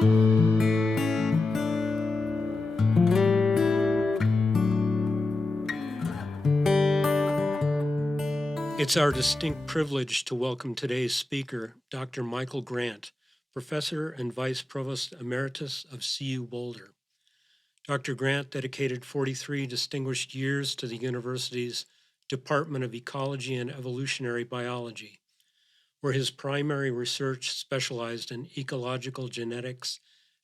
It's our distinct privilege to welcome today's speaker, Dr. Michael Grant, Professor and Vice Provost Emeritus of CU Boulder. Dr. Grant dedicated 43 distinguished years to the university's Department of Ecology and Evolutionary Biology, where his primary research specialized in ecological genetics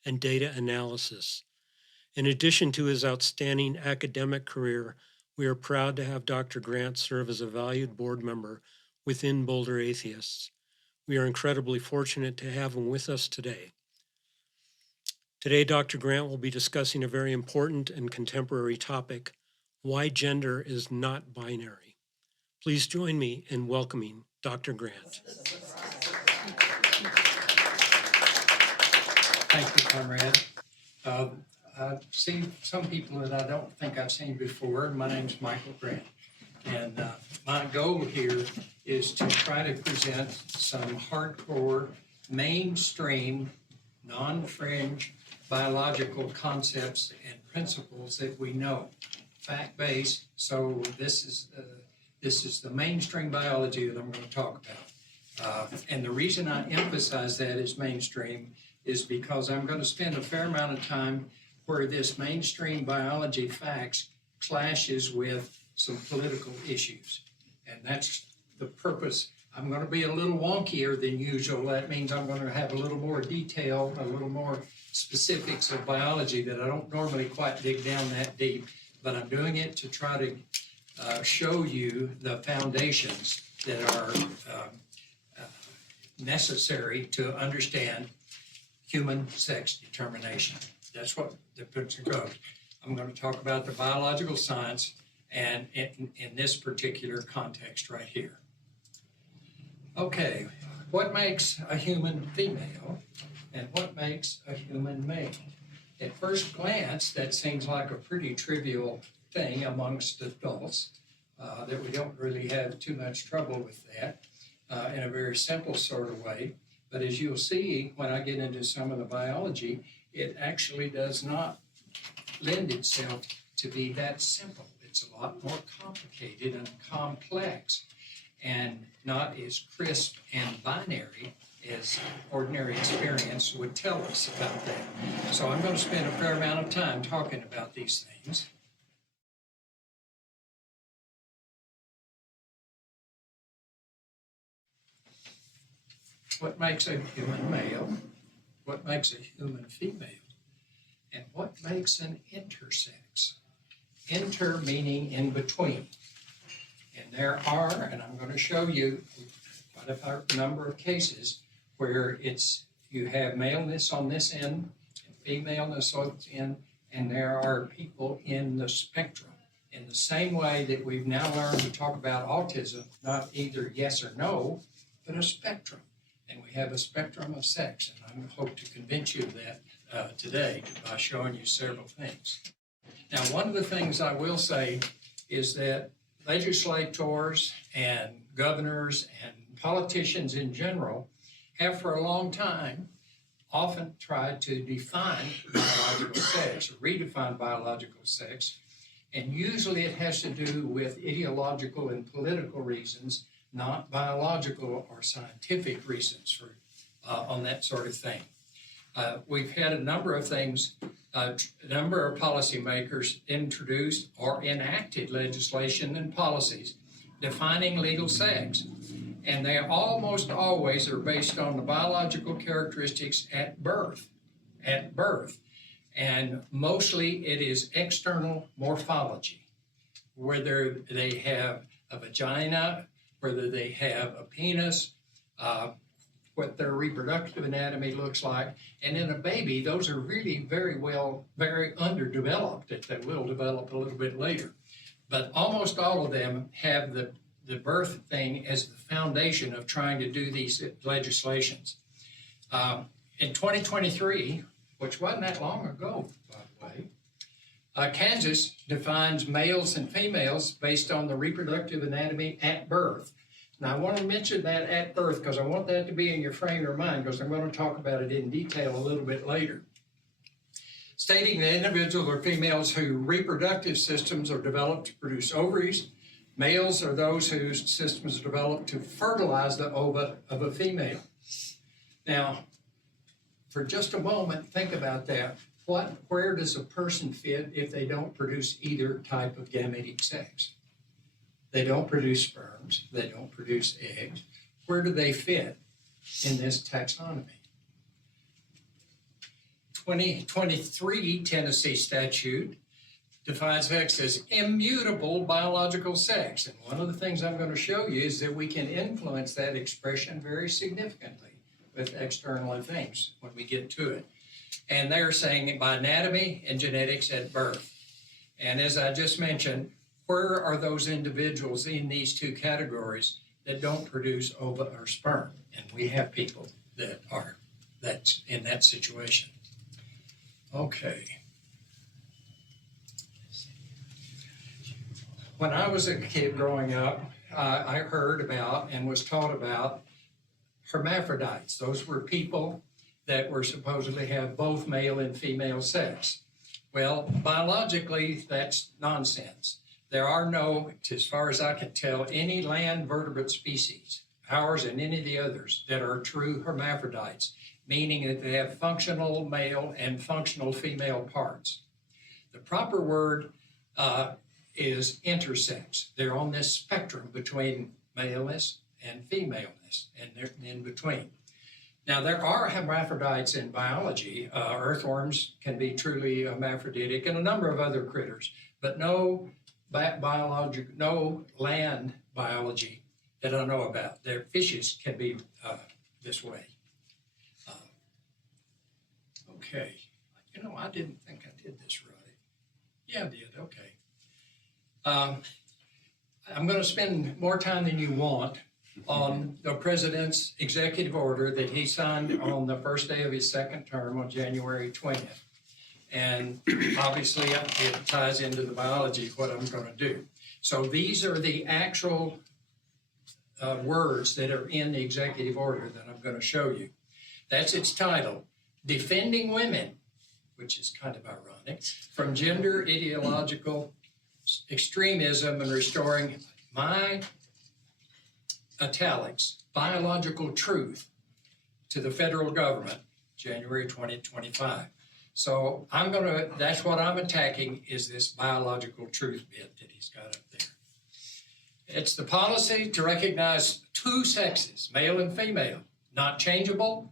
and data analysis. In addition to his outstanding academic career, we are proud to have Dr. Grant serve as a valued board member within Boulder Atheists. We are incredibly fortunate to have him with us today. Today, Dr. Grant will be discussing a very important and contemporary topic, why gender is not binary. Please join me in welcoming Dr. Grant. Thank you, comrade. I've seen some people that I don't think I've seen before. My name's Michael Grant, and my goal here is to try to present some hardcore, mainstream, non-fringe biological concepts and principles that we know, fact-based. So this is the mainstream biology that I'm going to talk about. And the reason I emphasize that as mainstream is because I'm going to spend a fair amount of time where this mainstream biology facts clashes with some political issues. And that's the purpose. I'm going to be a little wonkier than usual. That means I'm going to have a little more detail, a little more specifics of biology that I don't normally quite dig down that deep, but I'm doing it to try to show you the foundations that are necessary to understand human sex determination. That's what the picture goes. I'm going to talk about the biological science and in this particular context right here. Okay, what makes a human female and what makes a human male? At first glance, that seems like a pretty trivial thing amongst adults, that we don't really have too much trouble with that in a very simple sort of way. But as you'll see when I get into some of the biology, it actually does not lend itself to be that simple. It's a lot more complicated and complex and not as crisp and binary as ordinary experience would tell us about that. So I'm going to spend a fair amount of time talking about these things. What makes a human male? What makes a human female? And what makes an intersex? Inter meaning in between. And there are, and I'm going to show you quite a number of cases where you have maleness on this end and femaleness on this end, and there are people in the spectrum. In the same way that we've now learned to talk about autism, not either yes or no, but a spectrum. And we have a spectrum of sex, and I hope to convince you of that today by showing you several things. Now, one of the things I will say is that legislators and governors and politicians in general have for a long time often tried to define biological sex, or redefine biological sex, and usually it has to do with ideological and political reasons, not biological or scientific reasons for on that sort of thing. We've had a number of things, a number of policymakers introduced or enacted legislation and policies defining legal sex. And they almost always are based on the biological characteristics at birth. And mostly it is external morphology, whether they have a vagina, whether they have a penis, what their reproductive anatomy looks like. And in a baby, those are really very underdeveloped, that they will develop a little bit later. But almost all of them have the birth thing as the foundation of trying to do these legislations. In 2023, which wasn't that long ago, by the way, Kansas defines males and females based on the reproductive anatomy at birth. Now, I want to mention that at birth because I want that to be in your frame of mind because I'm going to talk about it in detail a little bit later. Stating that individuals are females whose reproductive systems are developed to produce ovaries. Males are those whose systems are developed to fertilize the ova of a female. Now, for just a moment, think about that. Where does a person fit if they don't produce either type of gametic sex? They don't produce sperms, they don't produce eggs. Where do they fit in this taxonomy? 2023 Tennessee statute defines sex as immutable biological sex. And one of the things I'm going to show you is that we can influence that expression very significantly with external things when we get to it. And they're saying by anatomy and genetics at birth. And as I just mentioned, where are those individuals in these two categories that don't produce ova or sperm? And we have people that's in that situation. Okay. When I was a kid growing up, I heard about and was taught about hermaphrodites. Those were people that were supposedly have both male and female sex. Well, biologically, that's nonsense. There are no, as far as I can tell, any land vertebrate species, ours and any of the others, that are true hermaphrodites, meaning that they have functional male and functional female parts. The proper word is intersex. They're on this spectrum between maleness and femaleness, and they're in between. Now, there are hermaphrodites in biology. Earthworms can be truly hermaphroditic, and a number of other critters, but no land biology that I know about. Their fishes can be this way. Okay, you know, I didn't think I did this right. Yeah, I did, okay. I'm going to spend more time than you want on the president's executive order that he signed on the first day of his second term on January 20th. And obviously it ties into the biology of what I'm going to do. So these are the actual words that are in the executive order that I'm going to show you. That's its title, Defending Women, which is kind of ironic, from gender ideological extremism and restoring my italics, biological truth to the federal government, January 2025. So that's what I'm attacking is this biological truth bit that he's got up there. It's the policy to recognize two sexes, male and female, not changeable,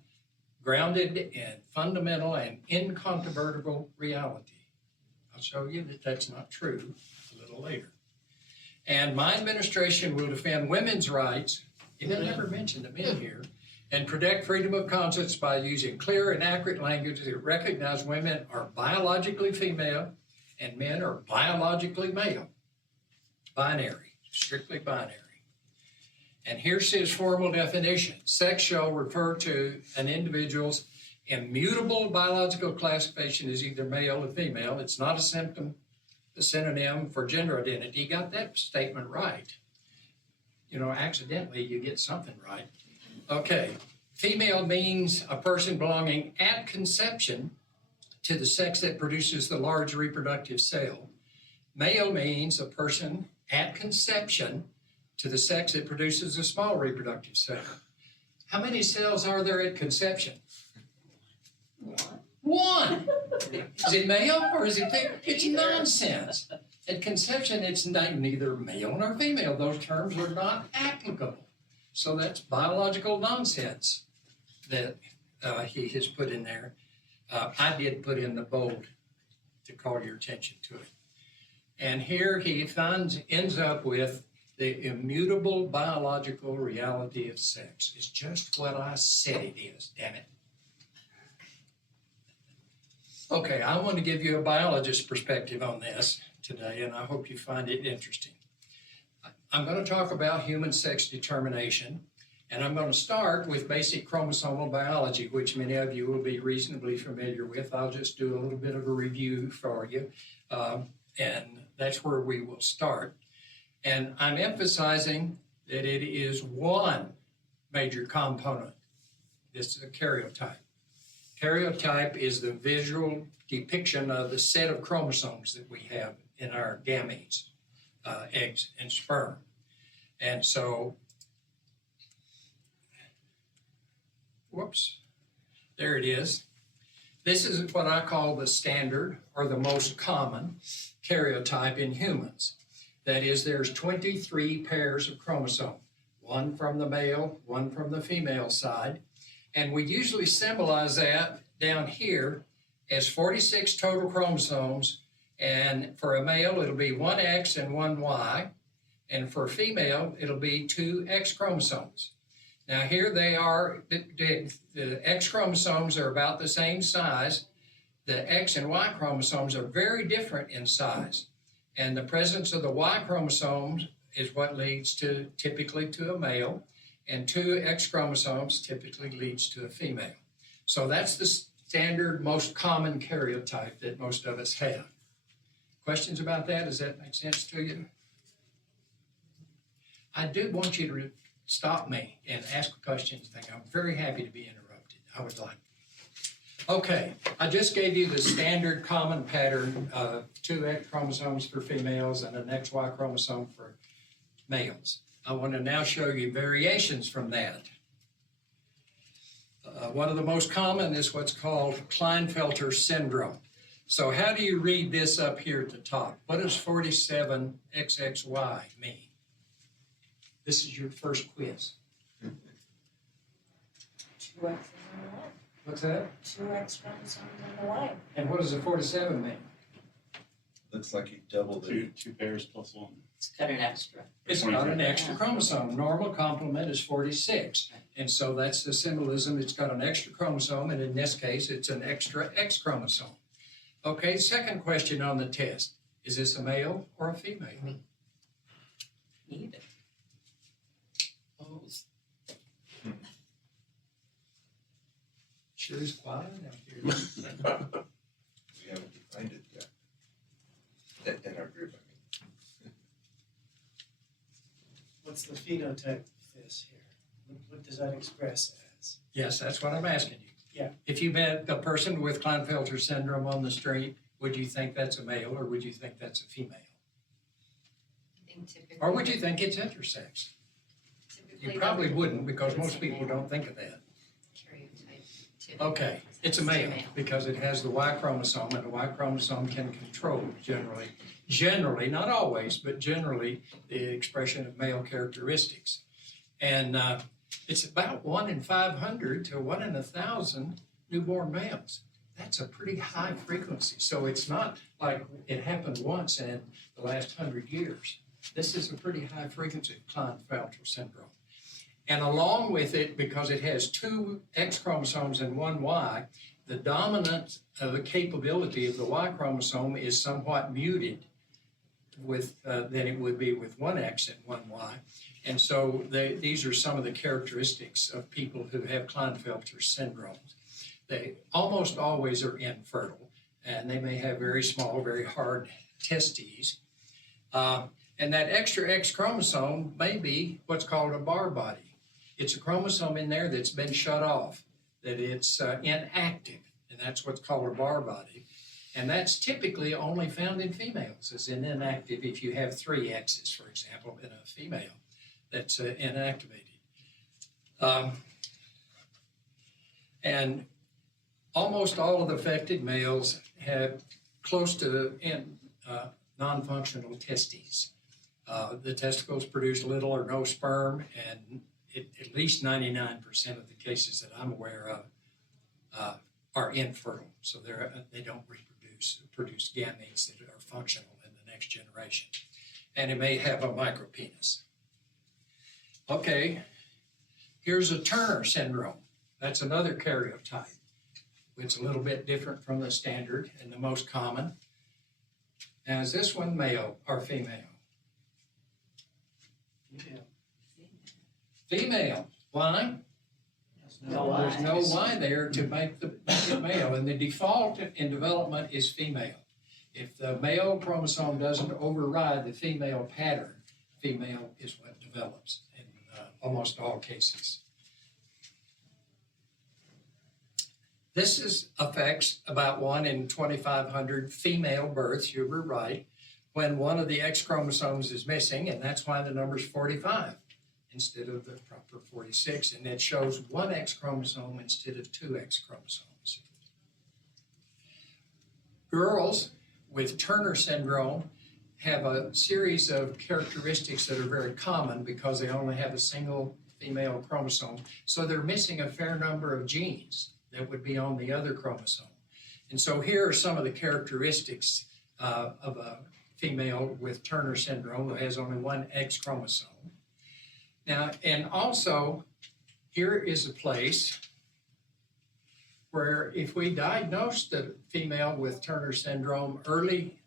grounded in fundamental and incontrovertible reality. I'll show you that that's not true a little later. And my administration will defend women's rights, even never mentioned the men here, and protect freedom of conscience by using clear and accurate language that recognize women are biologically female and men are biologically male. Binary, strictly binary. And here's his formal definition. Sex shall refer to an individual's immutable biological classification as either male or female. It's not a synonym for gender identity. You got that statement right. You know, accidentally you get something right. Okay, female means a person belonging at conception to the sex that produces the large reproductive cell. Male means a person at conception to the sex that produces a small reproductive cell. How many cells are there at conception? One. Is it male or is it female? It's nonsense. At conception, it's neither male nor female. Those terms are not applicable. So that's biological nonsense that he has put in there. I did put in the bold to call your attention to it. And here he ends up with the immutable biological reality of sex. It's just what I said it is, damn it. Okay, I want to give you a biologist's perspective on this today, and I hope you find it interesting. I'm going to talk about human sex determination, and I'm going to start with basic chromosomal biology, which many of you will be reasonably familiar with. I'll just do a little bit of a review for you, and that's where we will start. And I'm emphasizing that it is one major component. This is a karyotype. Karyotype is the visual depiction of the set of chromosomes that we have in our gametes, eggs and sperm. And so, whoops, there it is. This is what I call the standard or the most common karyotype in humans. That is, there's 23 pairs of chromosomes, one from the male, one from the female side. And we usually symbolize that down here as 46 total chromosomes. And for a male, it'll be one X and one Y. And for a female, it'll be two X chromosomes. Now here they are, the X chromosomes are about the same size. The X and Y chromosomes are very different in size. And the presence of the Y chromosomes is what leads to typically to a male, and two X chromosomes typically leads to a female. So that's the standard, most common karyotype that most of us have. Questions about that? Does that make sense to you? I do want you to stop me and ask questions. I'm very happy to be interrupted. I would like. Okay, I just gave you the standard common pattern of two X chromosomes for females and an XY chromosome for males. I want to now show you variations from that. One of the most common is what's called Klinefelter syndrome. So how do you read this up here at the top? What does 47XXY mean? This is your first quiz. 2 X's on the Y. What's that? 2 X chromosomes on the Y. And what does the 47 mean? Looks like you doubled it. Two pairs plus one. It's got an extra. It's got an extra chromosome. Normal complement is 46. And so that's the symbolism. It's got an extra chromosome, and in this case, it's an extra X chromosome. Okay, second question on the test. Is this a male or a female? Neither. Both. Sure is quiet out here. We haven't defined it yet. In our group, I mean. What's the phenotype of this here? What does that express as? Yes, that's what I'm asking you. Yeah. If you met a person with Klinefelter syndrome on the street, would you think that's a male or would you think that's a female? I think typically. Or would you think it's intersex? You probably wouldn't, because most people don't think of that. Okay, it's a male because it has the Y chromosome, and the Y chromosome can control generally, not always, but generally the expression of male characteristics. And it's about 1 in 500 to 1 in 1,000 newborn males. That's a pretty high frequency. So it's not like it happened once in the last 100 years. This is a pretty high frequency of Klinefelter syndrome. And along with it, because it has 2 X chromosomes and 1 Y, the dominant the capability of the Y chromosome is somewhat muted with than it would be with 1 X and 1 Y. And so these are some of the characteristics of people who have Klinefelter syndromes. They almost always are infertile, and they may have very small, very hard testes. And that extra X chromosome may be what's called a bar body. It's a chromosome in there that's been shut off, that it's inactive, and that's what's called a bar body. And that's typically only found in females, as in inactive if you have 3 X's, for example, in a female that's inactivated. And almost all of the affected males have close to non-functional testes. The testicles produce little or no sperm, and at least 99% of the cases that I'm aware of are infertile, so they don't produce gametes that are functional in the next generation. And it may have a micropenis. Okay, here's a Turner syndrome. That's another karyotype. It's a little bit different from the standard and the most common. Now, is this one male or female? Yeah. Female. Why? There's no Y there to make it male, and the default in development is female. If the male chromosome doesn't override the female pattern, female is what develops. almost all cases. This affects about 1 in 2,500 female births, you were right, when one of the X chromosomes is missing, and that's why the number is 45 instead of the proper 46, and it shows 1 X chromosome instead of 2 X chromosomes. Girls with Turner syndrome have a series of characteristics that are very common because they only have a single female chromosome, so they're missing a fair number of genes that would be on the other chromosome. And so here are some of the characteristics of a female with Turner syndrome who has only 1 X chromosome. Now, and also, here is a place where if we diagnose the female with Turner syndrome early,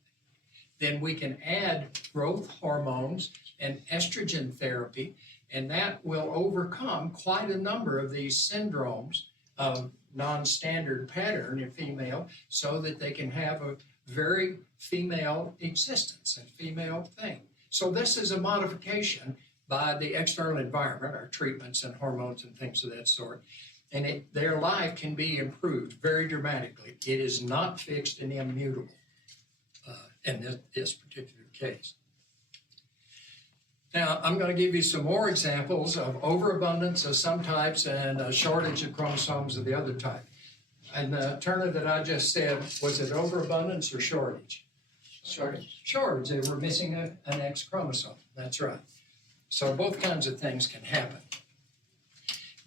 then we can add growth hormones and estrogen therapy, and that will overcome quite a number of these syndromes of non-standard pattern in female so that they can have a very female existence and female thing. So this is a modification by the external environment, our treatments and hormones and things of that sort, and their life can be improved very dramatically. It is not fixed and immutable in this particular case. Now, I'm going to give you some more examples of overabundance of some types and a shortage of chromosomes of the other type. And the Turner that I just said, was it overabundance or shortage? Shortage. Shortage, they were missing an X chromosome, that's right. So both kinds of things can happen.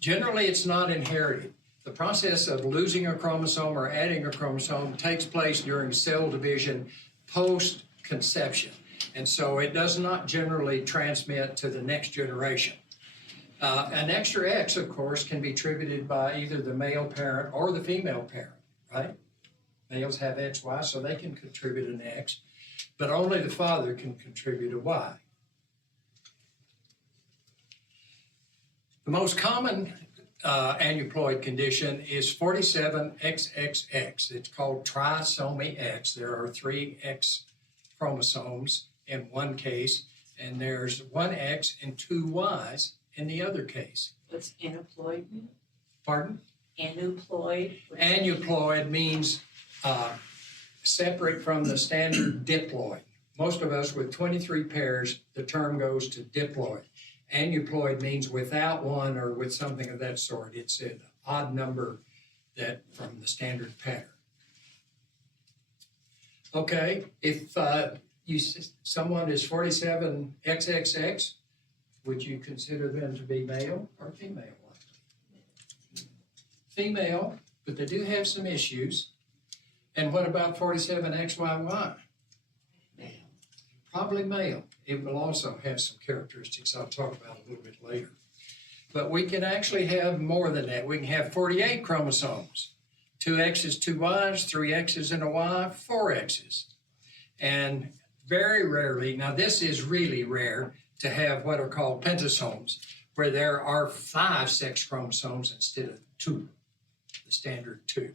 Generally, it's not inherited. The process of losing a chromosome or adding a chromosome takes place during cell division post-conception. And so it does not generally transmit to the next generation. An extra X, of course, can be attributed by either the male parent or the female parent, right? Males have XY, so they can contribute an X, but only the father can contribute a Y. The most common aneuploid condition is 47XXX. It's called trisomy X. There are 3 X chromosomes in one case, and there's 1 X and 2 Ys in the other case. What's aneuploid mean? Pardon? Aneuploid? Aneuploid means separate from the standard diploid. Most of us with 23 pairs, the term goes to diploid. Aneuploid means without one or with something of that sort. It's an odd number that from the standard pattern. Okay, if someone is 47XXX, would you consider them to be male or female? Female, but they do have some issues. And what about 47XYY? Male. Probably male. It will also have some characteristics I'll talk about a little bit later. But we can actually have more than that. We can have 48 chromosomes, 2 X's, 2 Y's, 3 X's and a Y, 4 X's. And very rarely, now this is really rare, to have what are called pentasomes, where there are 5 sex chromosomes instead of 2, the standard 2.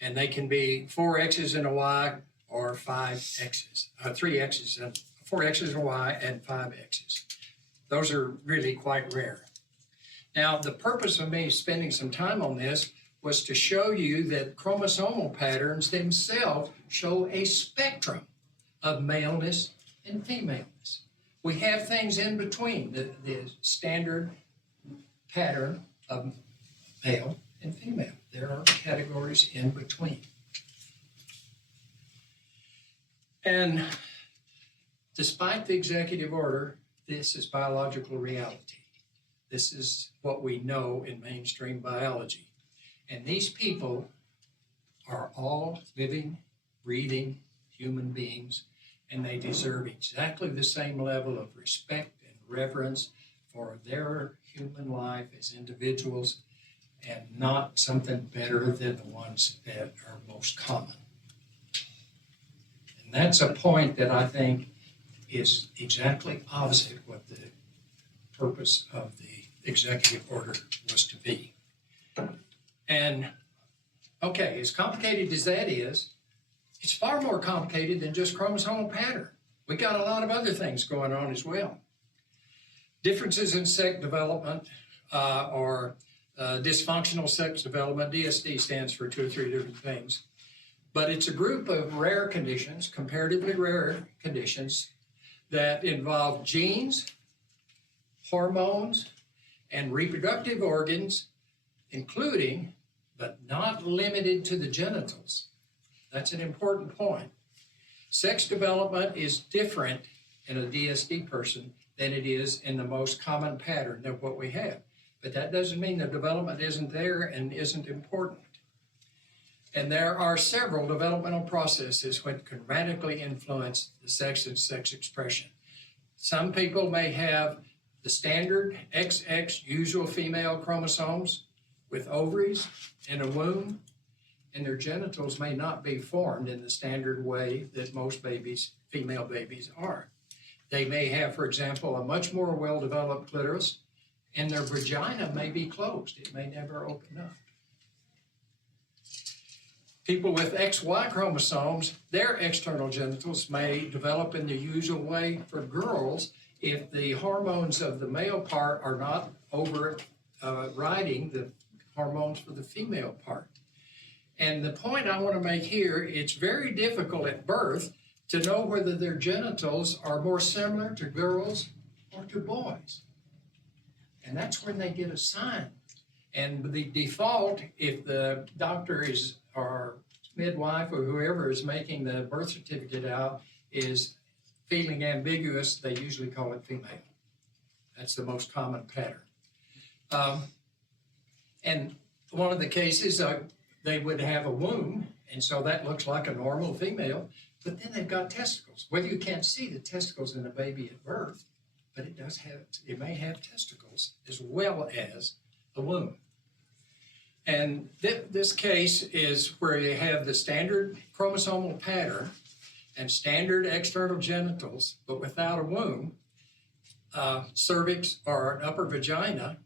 And they can be 4 X's and a Y or 5 X's, 3 X's and 4 X's and a Y and 5 X's. Those are really quite rare. Now, the purpose of me spending some time on this was to show you that chromosomal patterns themselves show a spectrum of maleness and femaleness. We have things in between the standard pattern of male and female. There are categories in between. And despite the executive order, this is biological reality. This is what we know in mainstream biology. And these people are all living, breathing human beings, and they deserve exactly the same level of respect and reverence for their human life as individuals, and not something better than the ones that are most common. And that's a point that I think is exactly opposite what the purpose of the executive order was to be. And okay, as complicated as that is, it's far more complicated than just chromosomal pattern. We got a lot of other things going on as well. Differences in sex development or dysfunctional sex development. DSD stands for 2 or 3 different things. But it's a group of rare conditions, comparatively rare conditions, that involve genes, hormones, and reproductive organs, including, but not limited to, the genitals. That's an important point. Sex development is different in a DSD person than it is in the most common pattern of what we have. But that doesn't mean the development isn't there and isn't important. And there are several developmental processes which can radically influence the sex and sex expression. Some people may have the standard XX usual female chromosomes with ovaries and a womb, and their genitals may not be formed in the standard way that most babies, female babies, are. They may have, for example, a much more well-developed clitoris, and their vagina may be closed. It may never open up. People with XY chromosomes, their external genitals may develop in the usual way for girls if the hormones of the male part are not overriding the hormones for the female part. And the point I want to make here, it's very difficult at birth to know whether their genitals are more similar to girls or to boys. And that's when they get assigned. And the default, if the doctor is, or midwife or whoever is making the birth certificate out, is feeling ambiguous, they usually call it female. That's the most common pattern. And one of the cases, they would have a womb, and so that looks like a normal female, but then they've got testicles. Whether you can't see the testicles in a baby at birth, but it may have testicles as well as a womb. And this case is where you have the standard chromosomal pattern and standard external genitals, but without a womb, cervix or an upper vagina.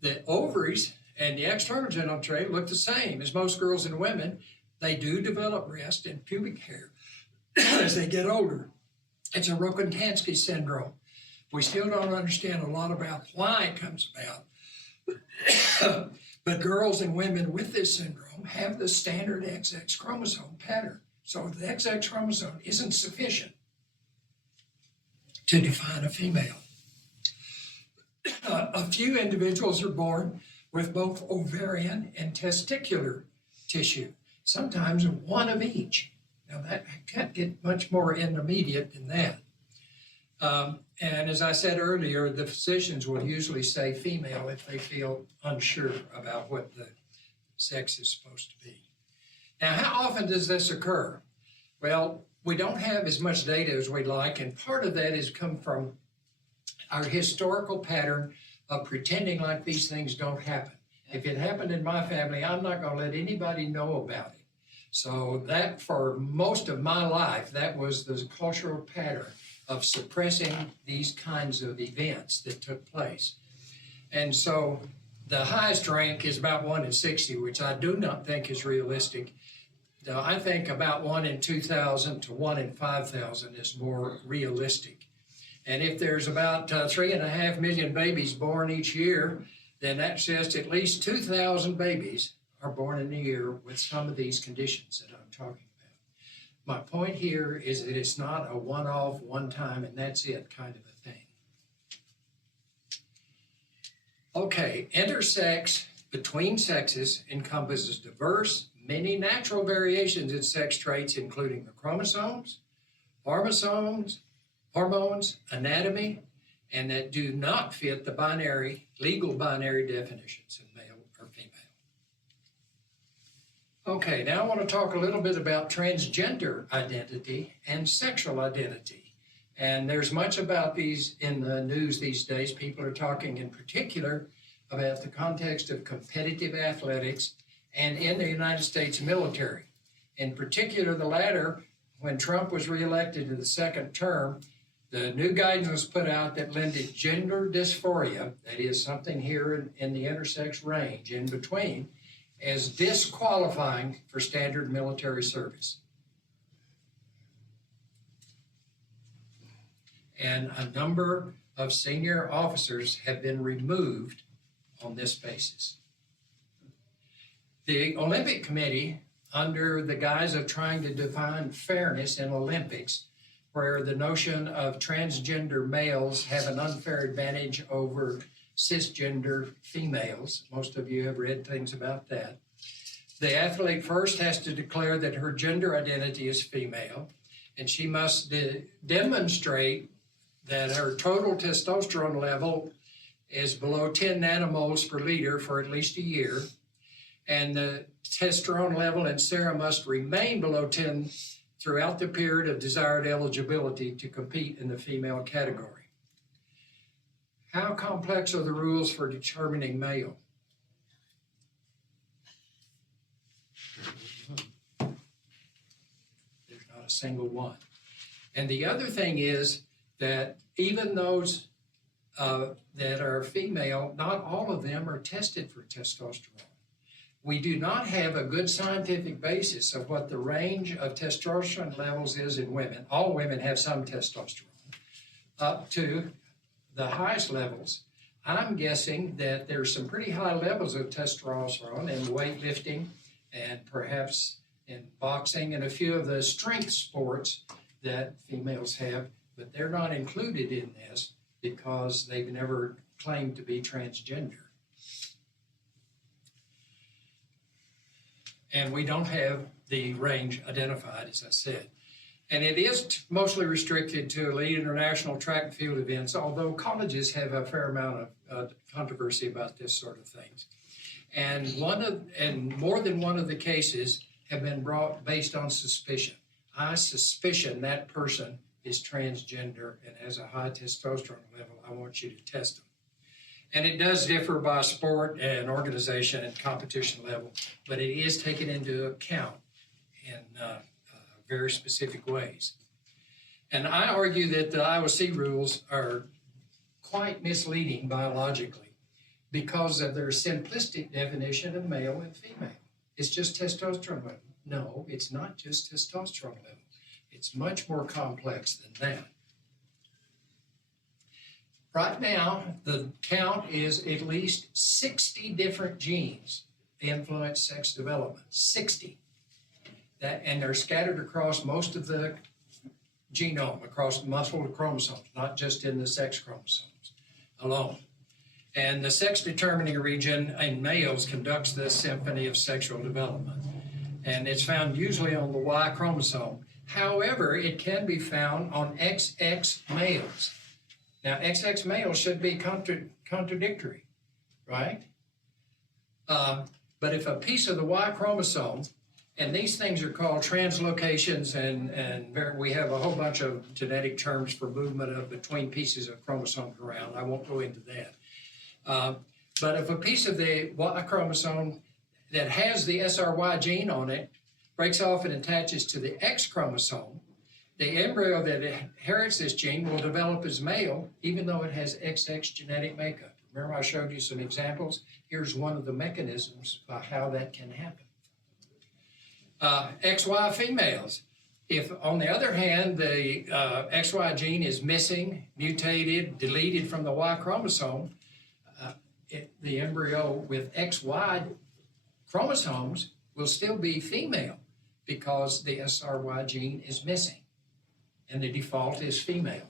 The ovaries and the external genital tray look the same as most girls and women. They do develop breast and pubic hair as they get older. It's a Rokitansky syndrome. We still don't understand a lot about why it comes about. But girls and women with this syndrome have the standard XX chromosome pattern. So the XX chromosome isn't sufficient to define a female. A few individuals are born with both ovarian and testicular tissue, sometimes one of each. Now that can't get much more intermediate than that. And as I said earlier, the physicians will usually say female if they feel unsure about what the sex is supposed to be. Now, how often does this occur? Well, we don't have as much data as we'd like, and part of that has come from our historical pattern of pretending like these things don't happen. If it happened in my family, I'm not going to let anybody know about it. So that, for most of my life, that was the cultural pattern of suppressing these kinds of events that took place. And so the highest rank is about 1 in 60, which I do not think is realistic. Now, I think about 1 in 2,000 to 1 in 5,000 is more realistic. And if there's about 3.5 million babies born each year, then that suggests at least 2,000 babies are born in a year with some of these conditions that I'm talking about. My point here is that it's not a one-off, one-time, and that's it kind of a thing. Okay, intersex between sexes encompasses diverse, many natural variations in sex traits, including the chromosomes, hormones, anatomy, and that do not fit the legal binary definitions of male or female. Okay, now I want to talk a little bit about transgender identity and sexual identity. And there's much about these in the news these days. People are talking in particular about the context of competitive athletics and in the United States military. In particular, the latter, when Trump was reelected to the second term, the new guidance was put out that limited gender dysphoria, that is something here in the intersex range in between, as disqualifying for standard military service. And a number of senior officers have been removed on this basis. The Olympic Committee, under the guise of trying to define fairness in Olympics, where the notion of transgender males have an unfair advantage over cisgender females, most of you have read things about that. The athlete first has to declare that her gender identity is female, and she must demonstrate that her total testosterone level is below 10 nanomoles per liter for at least a year, and the testosterone level in serum must remain below 10 throughout the period of desired eligibility to compete in the female category. How complex are the rules for determining male? There's not a single one. And the other thing is that even those that are female, not all of them are tested for testosterone. We do not have a good scientific basis of what the range of testosterone levels is in women. All women have some testosterone, up to the highest levels. I'm guessing that there's some pretty high levels of testosterone in weightlifting and perhaps in boxing and a few of the strength sports that females have, but they're not included in this because they've never claimed to be transgender. And we don't have the range identified, as I said. And it is mostly restricted to elite international track and field events, although colleges have a fair amount of controversy about this sort of things. And more than one of the cases have been brought based on suspicion. I suspicion that person is transgender and has a high testosterone level. I want you to test them. And it does differ by sport and organization and competition level, but it is taken into account in very specific ways. And I argue that the IOC rules are quite misleading biologically because of their simplistic definition of male and female. It's just testosterone level. No, it's not just testosterone level. It's much more complex than that. Right now, the count is at least 60 different genes influence sex development. 60. And they're scattered across most of the genome, across multiple chromosomes, not just in the sex chromosomes alone. And the sex determining region in males conducts the symphony of sexual development. And it's found usually on the Y chromosome. However, it can be found on XX males. Now, XX males should be contradictory, right? But if a piece of the Y chromosome, and these things are called translocations, and we have a whole bunch of genetic terms for movement of between pieces of chromosomes around. I won't go into that. But if a piece of the Y chromosome that has the SRY gene on it breaks off and attaches to the X chromosome, the embryo that inherits this gene will develop as male, even though it has XX genetic makeup. Remember I showed you some examples? Here's one of the mechanisms by how that can happen. XY females. If, on the other hand, the XY gene is missing, mutated, deleted from the Y chromosome, the embryo with XY chromosomes will still be female because the SRY gene is missing. And the default is female.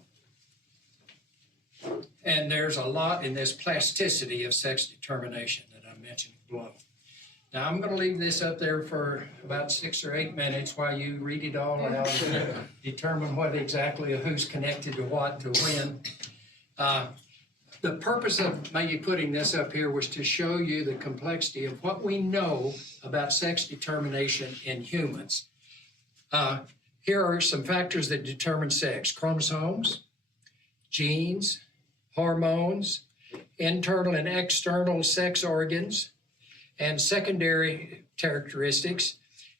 And there's a lot in this plasticity of sex determination that I mentioned below. Now, I'm going to leave this up there for about 6 or 8 minutes while you read it all out and determine what exactly who's connected to what to when. The purpose of maybe putting this up here was to show you the complexity of what we know about sex determination in humans. Here are some factors that determine sex: chromosomes, genes, hormones, internal and external sex organs, and secondary characteristics.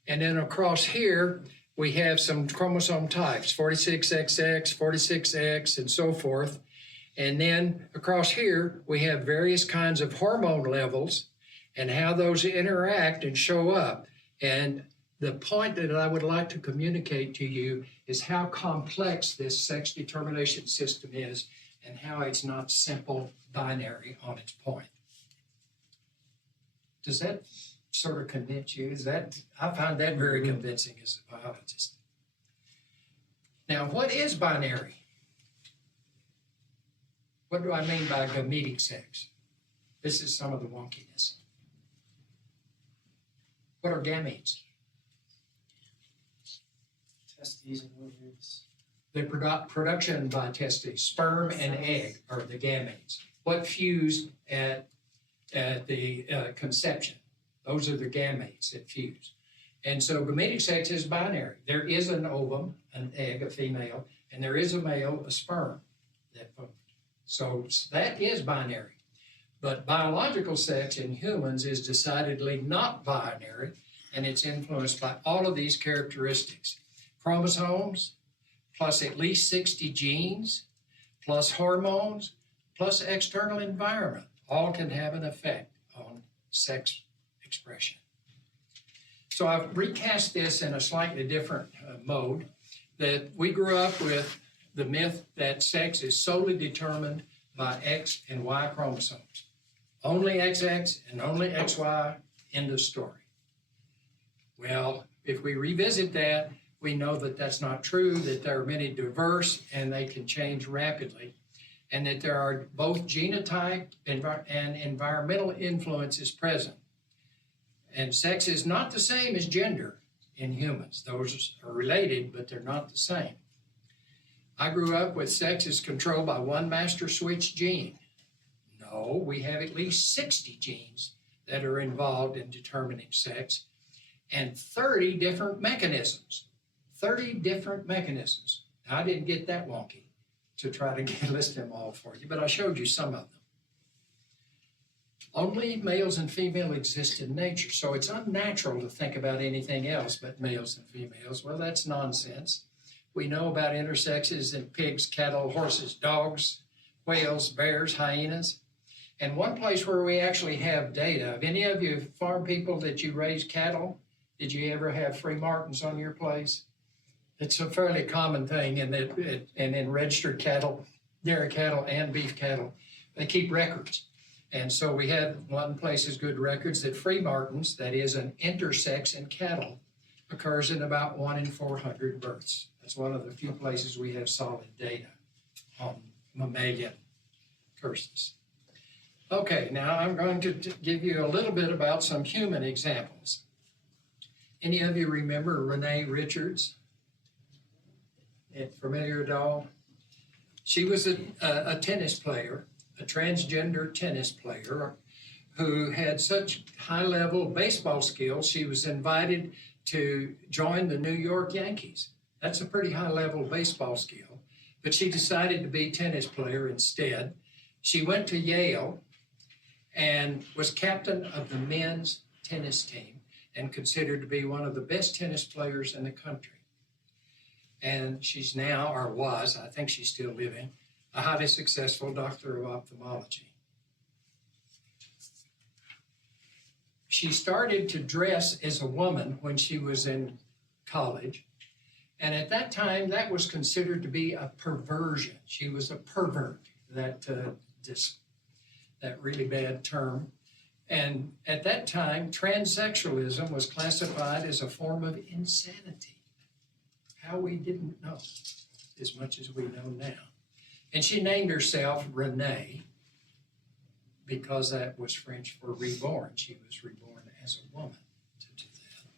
And then across here, we have some chromosome types, 46XX, 46X, and so forth. And then across here, we have various kinds of hormone levels and how those interact and show up. And the point that I would like to communicate to you is how complex this sex determination system is and how it's not simple binary on its point. Does that sort of convince you? I find that very convincing as a biologist. Now, what is binary? What do I mean by gametic sex? This is some of the wonkiness. What are gametes? Testes and ovaries. The production by testes, sperm and egg are the gametes. What fuse at the conception? Those are the gametes that fuse. And so gametic sex is binary. There is an ovum, an egg, a female, and there is a male, a sperm. So that is binary. But biological sex in humans is decidedly not binary, and it's influenced by all of these characteristics. Chromosomes, plus at least 60 genes, plus hormones, plus external environment, all can have an effect on sex expression. So I've recast this in a slightly different mode, that we grew up with the myth that sex is solely determined by X and Y chromosomes. Only XX and only XY, end of story. Well, if we revisit that, we know that that's not true, that there are many diverse and they can change rapidly, and that there are both genotype and environmental influences present. And sex is not the same as gender in humans. Those are related, but they're not the same. I grew up with sex is controlled by one master switch gene. No, we have at least 60 genes that are involved in determining sex, and 30 different mechanisms. 30 different mechanisms. Now, I didn't get that wonky to try to list them all for you, but I showed you some of them. Only males and females exist in nature, so it's unnatural to think about anything else but males and females. Well, that's nonsense. We know about intersexes in pigs, cattle, horses, dogs, whales, bears, hyenas. And one place where we actually have data, have any of you farm people that you raise cattle, did you ever have free martins on your place? It's a fairly common thing, and in registered cattle, dairy cattle and beef cattle, they keep records. And so we have one place is good records that free martins, that is an intersex in cattle, occurs in about 1 in 400 births. That's one of the few places we have solid data on mammalian curses. Okay, now I'm going to give you a little bit about some human examples. Any of you remember Renee Richards? Familiar at all? She was a tennis player, a transgender tennis player who had such high-level baseball skills, she was invited to join the New York Yankees. That's a pretty high-level baseball skill, but she decided to be a tennis player instead. She went to Yale and was captain of the men's tennis team and considered to be one of the best tennis players in the country. And she's now, or was, I think she's still living, a highly successful doctor of ophthalmology. She started to dress as a woman when she was in college. And at that time, that was considered to be a perversion. She was a pervert, that really bad term. And at that time, transsexualism was classified as a form of insanity. How we didn't know as much as we know now. And she named herself Renee because that was French for reborn. She was reborn as a woman to do that.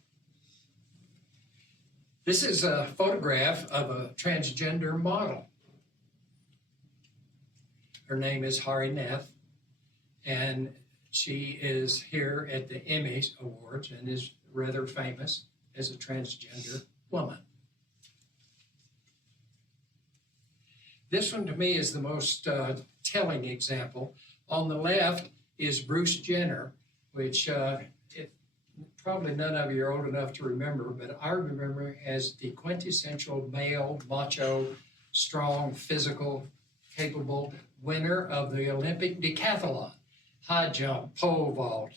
This is a photograph of a transgender model. Her name is Hari Nath, and she is here at the Emmys Awards and is rather famous as a transgender woman. This one to me is the most telling example. On the left is Bruce Jenner, which probably none of you are old enough to remember, but I remember as the quintessential male, macho, strong, physical, capable winner of the Olympic decathlon, high jump, pole vault,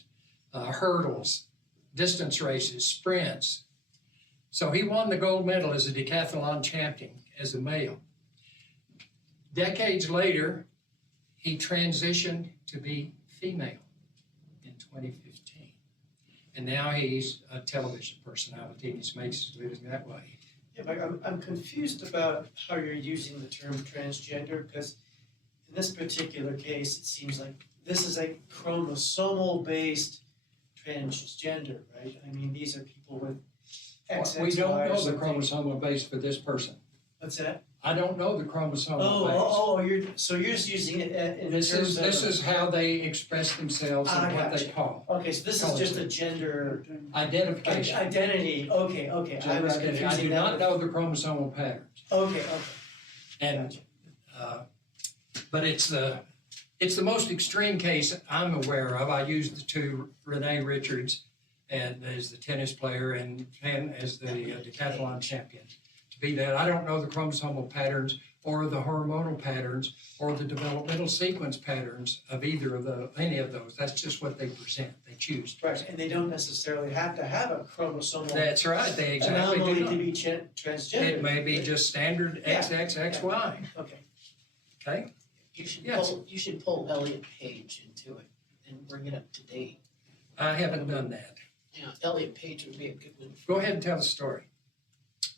hurdles, distance races, sprints. So he won the gold medal as a decathlon champion as a male. Decades later, he transitioned to be female in 2015. And now he's a television personality and he makes his living that way. Yeah, but I'm confused about how you're using the term transgender, because in this particular case, it seems like this is a chromosomal-based transgender, right? I mean, these are people with XXYs. We don't know the something. chromosomal base for this person. What's that? I don't know the chromosomal base. You're just using it in This terms of. is how they express themselves and what they Gotcha. call Okay, so this is just a gender identification. identity. Okay. I was Gender identity. I confusing do that not with. know the chromosomal patterns. Okay. And, Gotcha. but it's the most extreme case I'm aware of. I used the two, Renee Richards, and as the tennis player and as the decathlon champion. To be that, I don't know the chromosomal patterns or the hormonal patterns or the developmental sequence patterns of any of those. That's just what they present. They choose. Right, and they don't necessarily have to have a chromosomal That's right. They exactly anomaly do to not. be transgender. It may be just standard Yeah. XXXY. Okay. Okay. You Yes. should pull Elliot Page into it and bring it up to date. I haven't done that. Yeah, Elliot Page would be a good one. Go ahead and tell the story.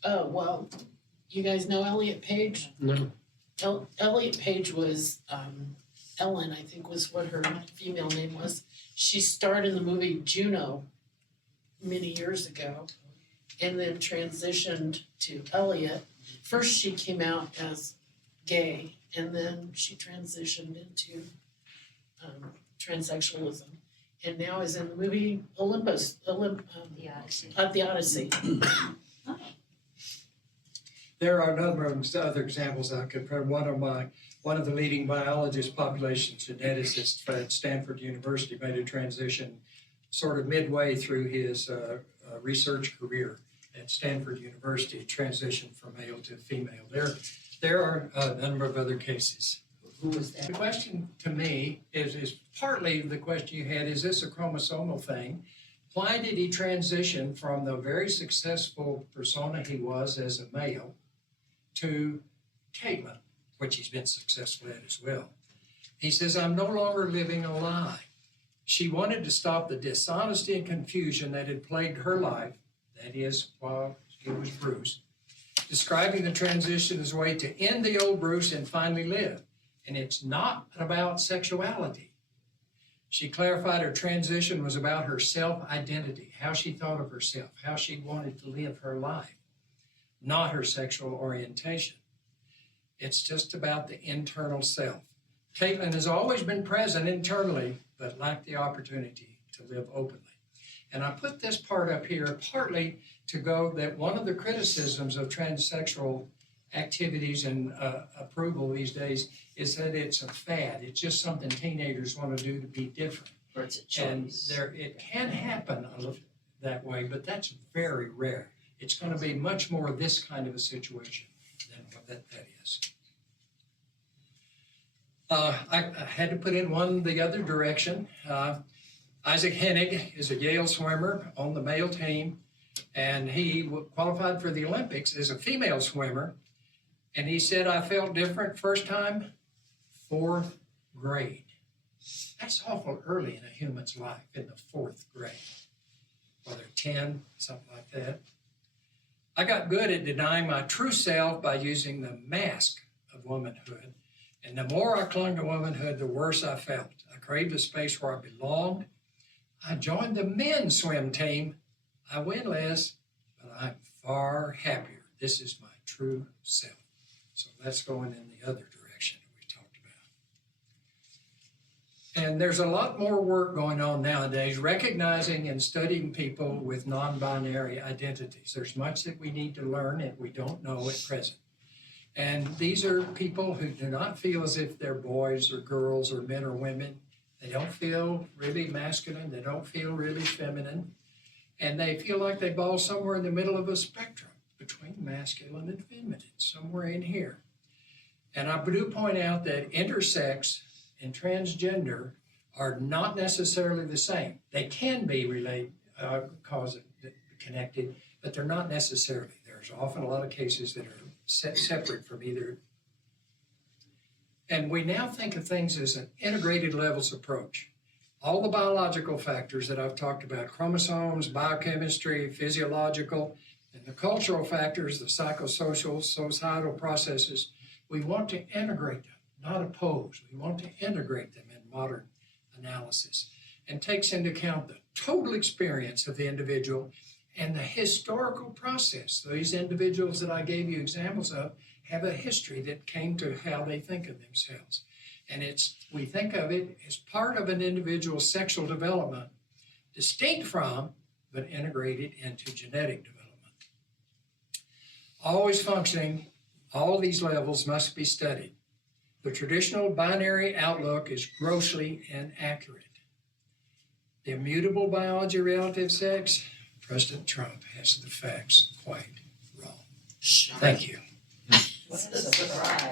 Oh, well, you guys know Elliot Page? No. Elliot Page was, Ellen, I think was what her female name was. She starred in the movie Juno many years ago and then transitioned to Elliot. First, she came out as gay and then she transitioned into transsexualism. And now is in the movie Olympus, The Odyssey. The Odyssey. There are a number of other examples I could put. One of the leading biologist population geneticists at Stanford University made a transition sort of midway through his research career at Stanford University, transitioned from male to female. There are a number of other cases. Who was The that? question to me is partly the question you had, is this a chromosomal thing? Why did he transition from the very successful persona he was as a male to Caitlin, which he's been successful at as well? He says, I'm no longer living a lie. She wanted to stop the dishonesty and confusion that had plagued her life, that is, while she was Bruce, describing the transition as a way to end the old Bruce and finally live. And it's not about sexuality. She clarified her transition was about her self-identity, how she thought of herself, how she wanted to live her life, not her sexual orientation. It's just about the internal self. Caitlin has always been present internally, but lacked the opportunity to live openly. And I put this part up here partly to go that one of the criticisms of transsexual activities and approval these days is that it's a fad. It's just something teenagers want to do to be different. Or it's a And choice. it can happen that way, but that's very rare. It's going to be much more this kind of a situation than what that is. I had to put in one the other direction. Isaac Hennig is a Yale swimmer on the male team, and he qualified for the Olympics as a female swimmer. And he said, I felt different first time, 4th grade. That's awful early in a human's life, in the 4th grade. Whether 10, something like that. I got good at denying my true self by using the mask of womanhood. And the more I clung to womanhood, the worse I felt. I craved a space where I belonged. I joined the men's swim team. I win less, but I'm far happier. This is my true self. So that's going in the other direction that we talked about. And there's a lot more work going on nowadays, recognizing and studying people with non-binary identities. There's much that we need to learn and we don't know at present. And these are people who do not feel as if they're boys or girls or men or women. They don't feel really masculine. They don't feel really feminine. And they feel like they fall somewhere in the middle of a spectrum between masculine and feminine, somewhere in here. And I do point out that intersex and transgender are not necessarily the same. They can be connected, but they're not necessarily. There's often a lot of cases that are separate from either. And we now think of things as an integrated levels approach. All the biological factors that I've talked about, chromosomes, biochemistry, physiological, and the cultural factors, the psychosocial, societal processes, we want to integrate them, not oppose. We want to integrate them in modern analysis, and takes into account the total experience of the individual and the historical process. These individuals that I gave you examples of have a history that came to how they think of themselves. And we think of it as part of an individual's sexual development, distinct from, but integrated into genetic development. Always functioning, all these levels must be studied. The traditional binary outlook is grossly inaccurate. The immutable biology of relative sex, President Trump has the facts quite wrong. Thank you. What a surprise.